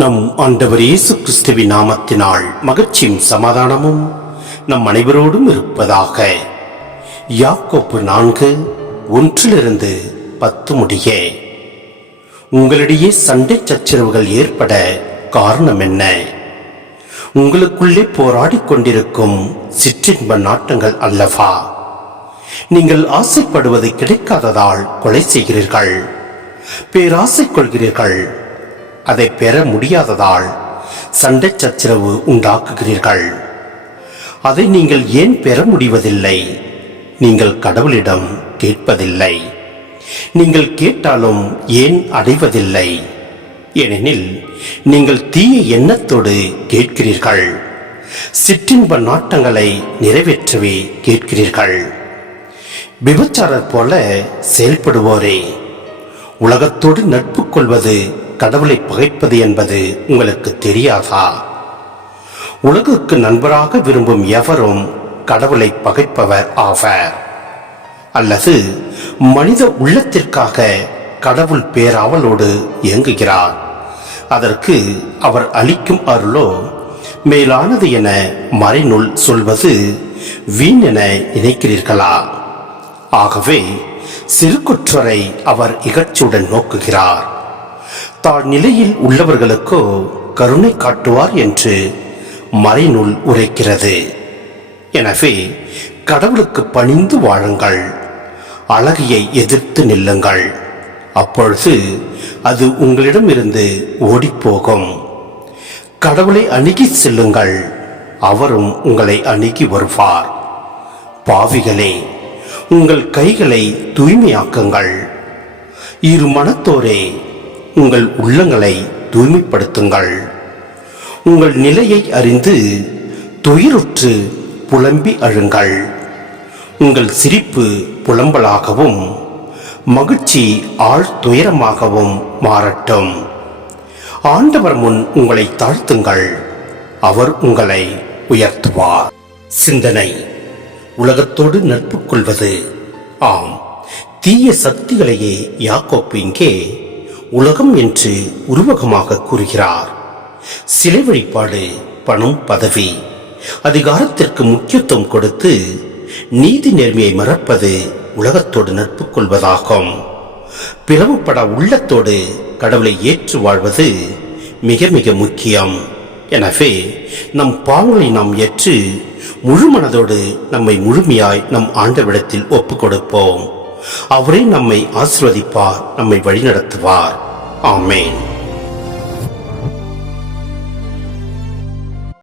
நம் ஆண்டவர் இயேசு கிறிஸ்துவின் நாமத்தினால் மகிழ்ச்சியும் சமாதானமும் நம் அனைவரோடும் இருப்பதாக. யாக்கோப்பு 4:1-10 முடிய. உங்களிடையே சண்டை சச்சரவுகள் ஏற்பட காரணம் என்ன? உங்களுக்குள்ளே போராடிக் கொண்டிருக்கும் சிற்றின்ப நாட்டங்கள் அல்லவா? நீங்கள் ஆசைப்படுவது கிடைக்காததால் கொலை செய்கிறீர்கள், பேராசை கொள்கிறீர்கள். அதை பெற முடியாததால் சண்டை சச்சரவு உண்டாக்குகிறீர்கள். அதை நீங்கள் ஏன் பெற முடிவதில்லை? நீங்கள் கடவுளிடம் கேட்பதில்லை. நீங்கள் கேட்டாலும் ஏன் அடைவதில்லை? ஏனெனில் நீங்கள் தீய எண்ணத்தோடு கேட்கிறீர்கள், சிற்றின்ப நாட்டங்களை நிறைவேற்றவே கேட்கிறீர்கள். விபச்சாரர் போல செயல்படுவோரே, உலகத்தோடு நட்பு கொள்வது கடவுளை பகைப்பது என்பது உங்களுக்கு தெரியாதா? உலகுக்கு நண்பராக விரும்பும் எவரும் கடவுளை பகைப்பவர் ஆவர். அல்லது மனித உள்ளத்திற்காக கடவுள் பேராவலோடு இயங்குகிறார். அதற்கு அவர் அளிக்கும் அருளோ மேலானது என மறைநூல் சொல்வது வீண் என நினைக்கிறீர்களா? ஆகவே சிறுகுற்றரை அவர் இகழ்ச்சியுடன் நோக்குகிறார். தான் நிலையில் உள்ளவர்களுக்கோ கருணை காட்டுவார் என்று மறைநூல் உரைக்கிறது. எனவே கடவுளுக்கு பணிந்து வாழுங்கள், அழகியை எதிர்த்து நில்லுங்கள். அப்பொழுது அது உங்களிடமிருந்து ஓடிப்போகும். கடவுளை அணுகி செல்லுங்கள், அவரும் உங்களை அணுகி வருவார். பாவிகளே, உங்கள் கைகளை தூய்மையாக்குங்கள். இரு மனத்தோரே, உங்கள் உள்ளங்களை தூய்மைப்படுத்துங்கள். உங்கள் நிலையை அறிந்து துயருற்று புலம்பி அழுங்கள். உங்கள் சிரிப்பு புலம்பலாகவும் மகிழ்ச்சி ஆழ் துயரமாகவும் மாறட்டும். ஆண்டவர் முன் உங்களை தாழ்த்துங்கள், அவர் உங்களை உயர்த்துவார். சிந்தனை: உலகத்தோடு நட்பு கொள்வது. ஆம், தீய சக்திகளையே யாக்கோப்பு இங்கே உலகம் என்று உருவகமாக கூறுகிறார். சிலை வழிபாடு, பணம், பதவி, அதிகாரத்திற்கு முக்கியத்துவம் கொடுத்து நீதி நேர்மையை மறப்பது உலகத்தோடு நட்பு கொள்வதாகும். பிளவுபட உள்ளத்தோடு கடவுளை ஏற்று வாழ்வது மிக மிக முக்கியம். எனவே நம் பாவங்களை நாம் ஏற்று முழு மனதோடு நம்மை முழுமையாய் நம் ஆண்டவரிடத்தில் ஒப்புக் கொடுப்போம். அவரே நம்மை ஆசீர்வதிப்பார், நம்மை வழிநடத்துவார். ஆமென்.